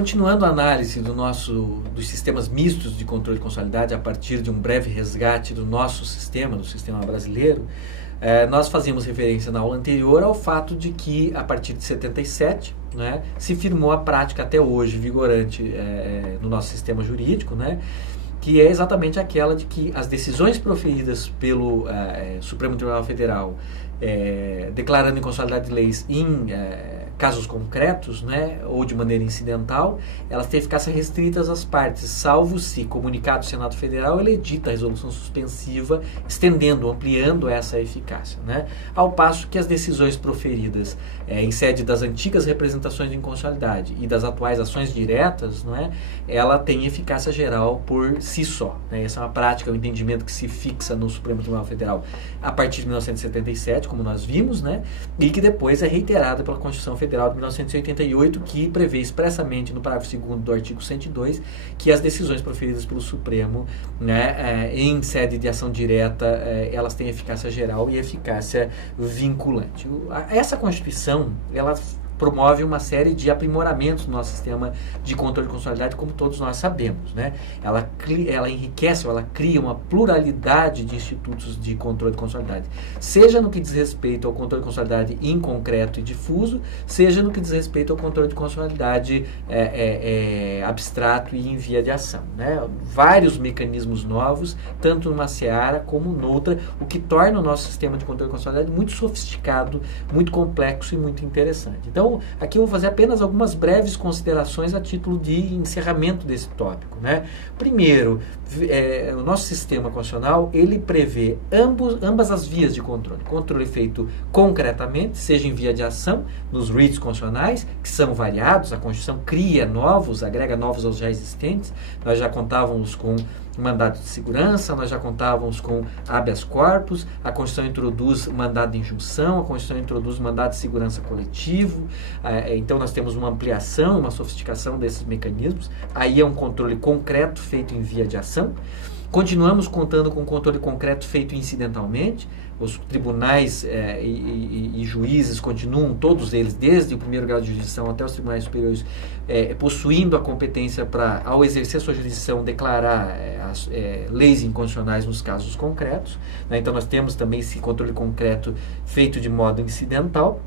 Continuando a análise dos sistemas mistos de controle de constitucionalidade a partir de um breve resgate do nosso sistema, do sistema brasileiro, nós fazíamos referência na aula anterior ao fato de que, a partir de 77, né, se firmou a prática até hoje vigorante no nosso sistema jurídico, né, que é exatamente aquela de que as decisões proferidas pelo Supremo Tribunal Federal declarando inconstitucionalidade de leis em casos concretos, né, ou de maneira incidental, elas têm eficácia restritas às partes, salvo se comunicado do Senado Federal ele edita a resolução suspensiva, estendendo, ampliando essa eficácia, né, ao passo que as decisões proferidas em sede das antigas representações de inconstitucionalidade e das atuais ações diretas, não é, ela tem eficácia geral por si só, né. Essa é uma prática, um entendimento que se fixa no Supremo Tribunal Federal a partir de 1977, como nós vimos, né, e que depois é reiterada pela Constituição Federal de 1988, que prevê expressamente no parágrafo 2º do artigo 102 que as decisões proferidas pelo Supremo, né, em sede de ação direta, elas têm eficácia geral e eficácia vinculante. Essa Constituição, ela promove uma série de aprimoramentos no nosso sistema de controle de constitucionalidade, como todos nós sabemos, né? Ela enriquece, ou ela cria uma pluralidade de institutos de controle de constitucionalidade, seja no que diz respeito ao controle de constitucionalidade em concreto e difuso, seja no que diz respeito ao controle de constitucionalidade abstrato e em via de ação, né? Vários mecanismos novos, tanto numa seara como noutra, o que torna o nosso sistema de controle de constitucionalidade muito sofisticado, muito complexo e muito interessante. Então, aqui eu vou fazer apenas algumas breves considerações a título de encerramento desse tópico, né? Primeiro, o nosso sistema constitucional, ele prevê ambas as vias de controle. Controle feito concretamente, seja em via de ação, nos writs constitucionais, que são variados, a Constituição cria novos, agrega novos aos já existentes. Nós já contávamos com mandado de segurança, nós já contávamos com habeas corpus, a Constituição introduz mandado de injunção, a Constituição introduz mandado de segurança coletivo, então nós temos uma ampliação, uma sofisticação desses mecanismos, aí é um controle concreto feito em via de ação. Continuamos contando com controle concreto feito incidentalmente. Os tribunais e juízes continuam, todos eles, desde o primeiro grau de jurisdição até os tribunais superiores, possuindo a competência para, ao exercer sua jurisdição, declarar leis inconstitucionais nos casos concretos, né? Então nós temos também esse controle concreto feito de modo incidental.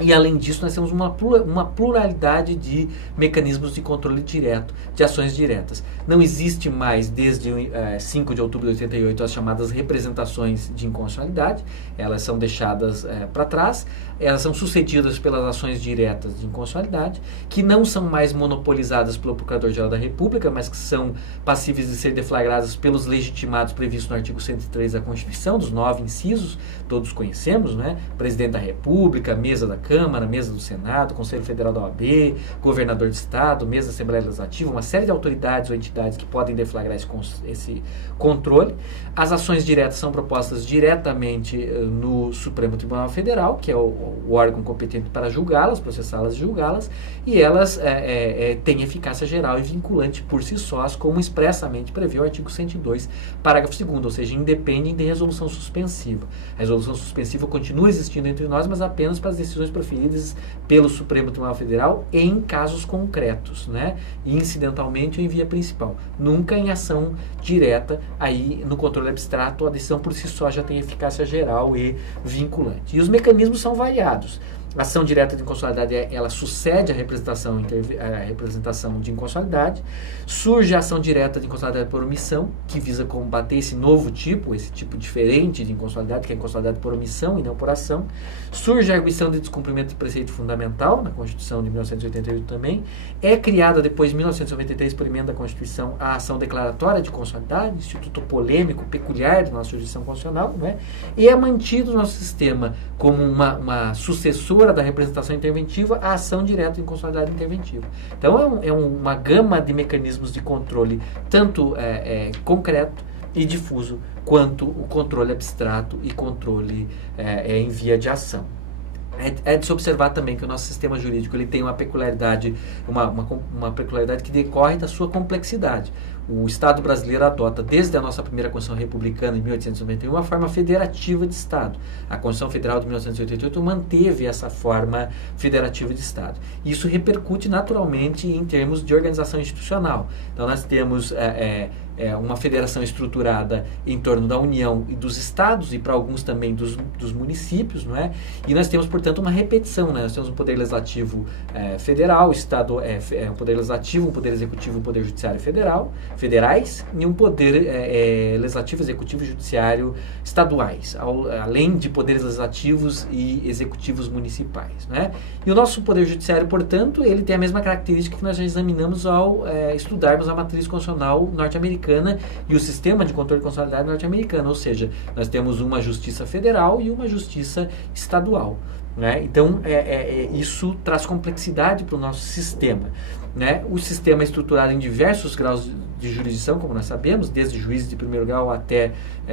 E, além disso, nós temos uma pluralidade de mecanismos de controle direto, de ações diretas. Não existe mais, desde 5 de outubro de 88, as chamadas representações de inconstitucionalidade. Elas são deixadas para trás. Elas são sucedidas pelas ações diretas de inconstitucionalidade, que não são mais monopolizadas pelo Procurador-Geral da República, mas que são passíveis de ser deflagradas pelos legitimados previstos no artigo 103 da Constituição, dos 9 incisos, todos conhecemos, né? Presidente da República, mesa da Câmara, mesa do Senado, Conselho Federal da OAB, governador de Estado, mesa da Assembleia Legislativa, uma série de autoridades ou entidades que podem deflagrar esse controle. As ações diretas são propostas diretamente no Supremo Tribunal Federal, que é o órgão competente para julgá-las, processá-las e julgá-las, e elas têm eficácia geral e vinculante por si sós, como expressamente prevê o artigo 102, parágrafo 2º, ou seja, independem de resolução suspensiva. A resolução suspensiva continua existindo entre nós, mas apenas para as decisões proferidas pelo Supremo Tribunal Federal em casos concretos, né? Incidentalmente ou em via principal. Nunca em ação direta, aí no controle abstrato, a decisão por si só já tem eficácia geral e vinculante. E os mecanismos são variados. A ação direta de inconstitucionalidade, ela sucede a representação de inconstitucionalidade. Surge a ação direta de inconstitucionalidade por omissão, que visa combater esse tipo diferente de inconstitucionalidade, que é a inconstitucionalidade por omissão e não por ação. Surge a arguição de descumprimento de preceito fundamental, na Constituição de 1988 também. É criada depois, em 1993, por emenda da Constituição, a ação declaratória de constitucionalidade, instituto polêmico, peculiar da nossa jurisdição constitucional, né? E é mantido o nosso sistema como uma sucessora da representação interventiva à ação direta de inconstitucionalidade interventiva. Então, é uma gama de mecanismos de controle, tanto concreto e difuso, quanto o controle abstrato e controle em via de ação. É de se observar também que o nosso sistema jurídico ele tem uma peculiaridade, uma peculiaridade que decorre da sua complexidade. O Estado brasileiro adota, desde a nossa primeira Constituição Republicana, em 1891, uma forma federativa de Estado. A Constituição Federal de 1988 manteve essa forma federativa de Estado. Isso repercute naturalmente em termos de organização institucional. Então, nós temos uma federação estruturada em torno da União e dos Estados, e para alguns também dos municípios, não é? E nós temos, portanto, uma repetição, né? Nós temos um Poder Legislativo federal, um Poder Legislativo, um Poder Executivo, um Poder Judiciário federais, e um Poder Legislativo, Executivo e Judiciário estaduais, além de poderes legislativos e executivos municipais, né? E o nosso Poder Judiciário, portanto, ele tem a mesma característica que nós já examinamos ao estudarmos a matriz constitucional norte-americana e o sistema de controle de constitucionalidade norte-americano, ou seja, nós temos uma justiça federal e uma justiça estadual, né? Então, isso traz complexidade para o nosso sistema, né? O sistema é estruturado em diversos graus de jurisdição, como nós sabemos, desde juízes de primeiro grau até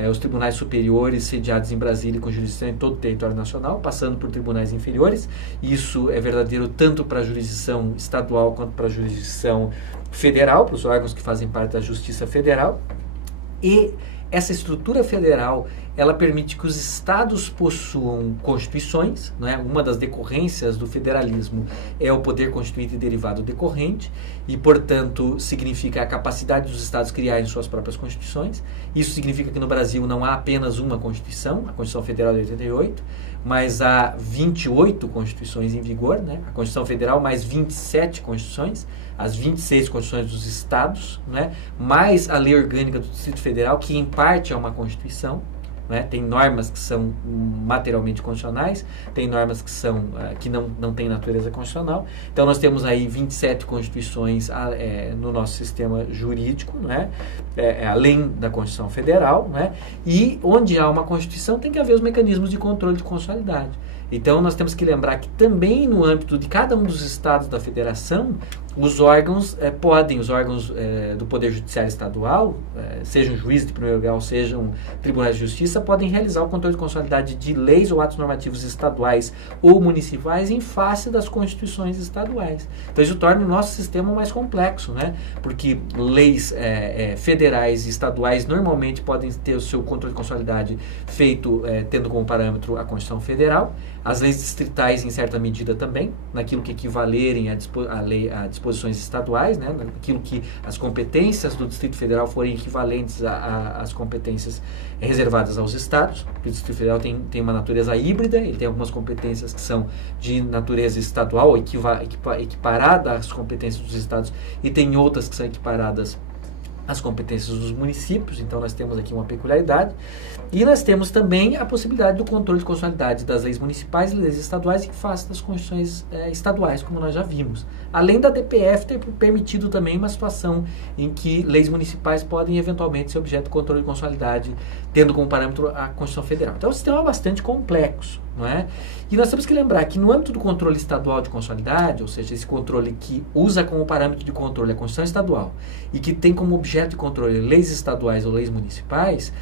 os tribunais superiores sediados em Brasília com jurisdição em todo o território nacional, passando por tribunais inferiores. Isso é verdadeiro tanto para a jurisdição estadual quanto para a jurisdição federal, para os órgãos que fazem parte da Justiça Federal. E essa estrutura federal, ela permite que os estados possuam constituições, né? Uma das decorrências do federalismo é o poder constituinte e derivado decorrente, e, portanto, significa a capacidade dos estados criarem suas próprias constituições. Isso significa que no Brasil não há apenas uma Constituição, a Constituição Federal de 88, mas há 28 constituições em vigor, né? A Constituição Federal mais 27 constituições, as 26 constituições dos estados, né? Mais a lei orgânica do Distrito Federal, que em parte é uma Constituição, né? Tem normas que são materialmente constitucionais, tem normas que são que não têm natureza constitucional. Então nós temos aí 27 constituições no nosso sistema jurídico, né? Além da Constituição Federal, né? E onde há uma Constituição tem que haver os mecanismos de controle de constitucionalidade. Então nós temos que lembrar que também no âmbito de cada um dos estados da federação, os órgãos do Poder Judiciário Estadual, sejam juízes de primeiro grau, sejam tribunais de justiça, podem realizar o controle de constitucionalidade de leis ou atos normativos estaduais ou municipais em face das constituições estaduais. Então isso torna o nosso sistema mais complexo, né? Porque leis federais e estaduais normalmente podem ter o seu controle de constitucionalidade feito tendo como parâmetro a Constituição Federal, as leis distritais em certa medida também, naquilo que equivalerem a disposições estaduais, né? Naquilo que as competências do Distrito Federal forem equivalentes às competências reservadas aos estados. O Distrito Federal tem uma natureza híbrida, ele tem algumas competências que são de natureza estadual, equiparada às competências dos estados, e tem outras que são equiparadas às competências dos municípios. Então nós temos aqui uma peculiaridade, e nós temos também a possibilidade do controle de constitucionalidade das leis municipais e leis estaduais em face das constituições estaduais, como nós já vimos. Além da DPF ter permitido também uma situação em que leis municipais podem eventualmente ser objeto de controle de constitucionalidade, tendo como parâmetro a Constituição Federal. Então o sistema é bastante complexo, não é? E nós temos que lembrar que no âmbito do controle estadual de constitucionalidade, ou seja, esse controle que usa como parâmetro de controle a Constituição Estadual e que tem como objeto de controle leis estaduais ou leis municipais,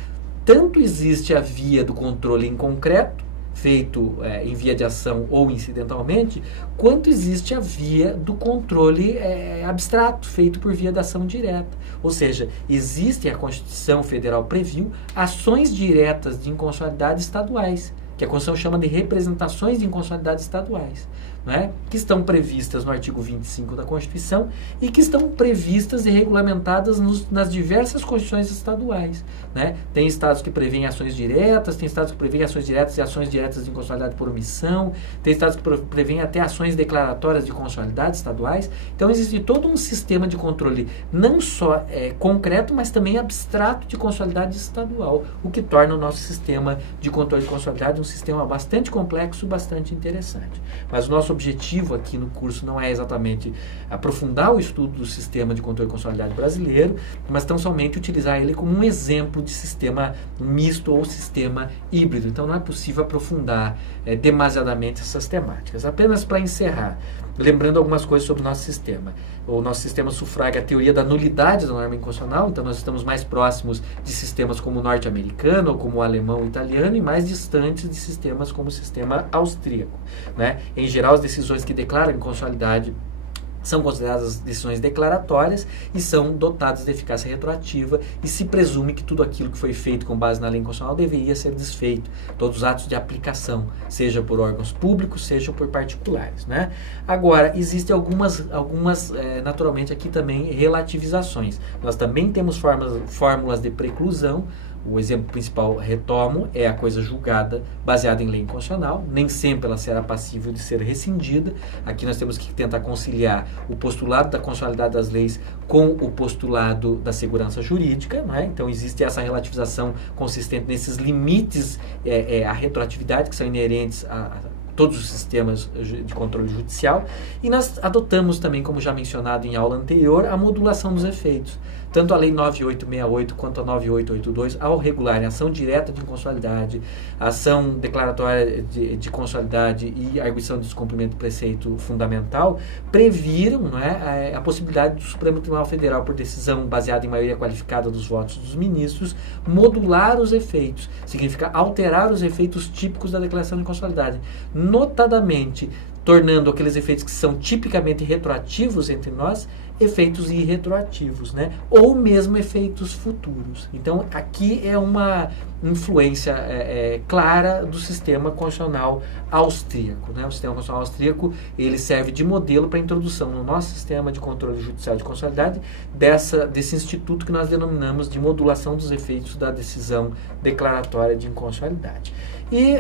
tanto existe a via do controle em concreto, feito em via de ação ou incidentalmente, quanto existe a via do controle abstrato, feito por via da ação direta. Ou seja, existe, a Constituição Federal previu ações diretas de inconstitucionalidade estaduais, que a Constituição chama de representações de inconstitucionalidade estaduais, né? Que estão previstas no artigo 25 da Constituição e que estão previstas e regulamentadas nas diversas constituições estaduais, né? Tem estados que prevêem ações diretas, tem estados que prevêem ações diretas e ações diretas de inconstitucionalidade por omissão, tem estados que prevêem até ações declaratórias de constitucionalidade estaduais. Então existe todo um sistema de controle não só concreto, mas também abstrato de constitucionalidade estadual, o que torna o nosso sistema de controle de constitucionalidade um sistema bastante complexo, bastante interessante. Mas o nosso objetivo aqui no curso não é exatamente aprofundar o estudo do sistema de controle de constitucionalidade brasileiro, mas tão somente utilizar ele como um exemplo de sistema misto ou sistema híbrido. Então não é possível aprofundar demasiadamente essas temáticas. Apenas para encerrar, lembrando algumas coisas sobre o nosso sistema. O nosso sistema sufraga a teoria da nulidade da norma inconstitucional, então nós estamos mais próximos de sistemas como o norte-americano, ou como o alemão ou italiano, e mais distantes de sistemas como o sistema austríaco, né? Em geral, as decisões que declaram inconstitucionalidade são consideradas decisões declaratórias e são dotadas de eficácia retroativa, e se presume que tudo aquilo que foi feito com base na lei inconstitucional deveria ser desfeito, todos os atos de aplicação, seja por órgãos públicos, seja por particulares, né? Agora, existem algumas naturalmente aqui também relativizações. Nós também temos fórmulas de preclusão. O exemplo principal, retomo, é a coisa julgada baseada em lei inconstitucional. Nem sempre ela será passível de ser rescindida. Aqui nós temos que tentar conciliar o postulado da constitucionalidade das leis com o postulado da segurança jurídica, não é? Então existe essa relativização consistente nesses limites à retroatividade que são inerentes a todos os sistemas de controle judicial. E nós adotamos também, como já mencionado em aula anterior, a modulação dos efeitos. Tanto a Lei 9868 quanto a 9882, ao regularem a ação direta de inconstitucionalidade, a ação declaratória de constitucionalidade e a arguição de descumprimento do preceito fundamental, previram, não é, a possibilidade do Supremo Tribunal Federal, por decisão baseada em maioria qualificada dos votos dos ministros, modular os efeitos. Significa alterar os efeitos típicos da declaração de inconstitucionalidade, notadamente tornando aqueles efeitos que são tipicamente retroativos entre nós, efeitos irretroativos, né? Ou mesmo efeitos futuros. Então, aqui é uma influência clara do sistema constitucional austríaco, né? O sistema constitucional austríaco, ele serve de modelo para a introdução no nosso sistema de controle judicial de constitucionalidade desse instituto que nós denominamos de modulação dos efeitos da decisão declaratória de inconstitucionalidade. E,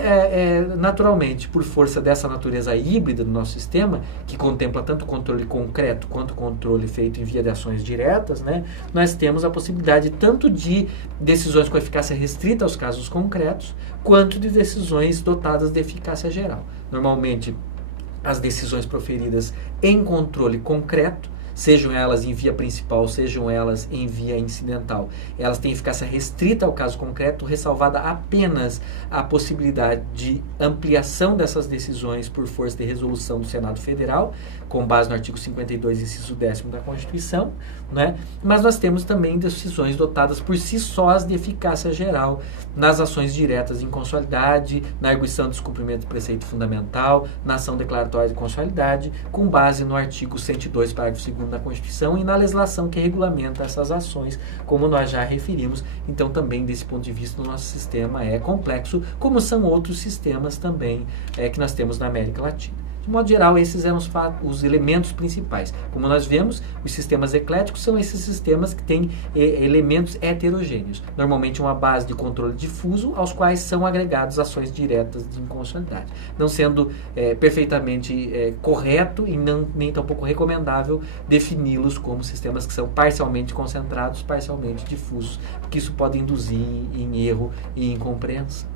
naturalmente, por força dessa natureza híbrida do nosso sistema, que contempla tanto controle concreto quanto controle feito em via de ações diretas, né, nós temos a possibilidade tanto de decisões com eficácia restrita aos casos concretos, quanto de decisões dotadas de eficácia geral. Normalmente, as decisões proferidas em controle concreto, sejam elas em via principal, sejam elas em via incidental, elas têm eficácia restrita ao caso concreto, ressalvada apenas a possibilidade de ampliação dessas decisões por força de resolução do Senado Federal, com base no artigo 52, inciso 10º da Constituição, né? Mas nós temos também decisões dotadas por si sós de eficácia geral nas ações diretas de inconstitucionalidade, na arguição de descumprimento do preceito fundamental, na ação declaratória de constitucionalidade, com base no artigo 102, parágrafo 2º da Constituição e na legislação que regulamenta essas ações, como nós já referimos. Então, também, desse ponto de vista, o nosso sistema é complexo, como são outros sistemas também que nós temos na América Latina. De modo geral, esses eram os elementos principais. Como nós vemos, os sistemas ecléticos são esses sistemas que têm elementos heterogêneos. Normalmente uma base de controle difuso, aos quais são agregadas ações diretas de inconstitucionalidade. Não sendo perfeitamente correto e nem tampouco recomendável defini-los como sistemas que são parcialmente concentrados, parcialmente difusos, porque isso pode induzir em erro e incompreensão.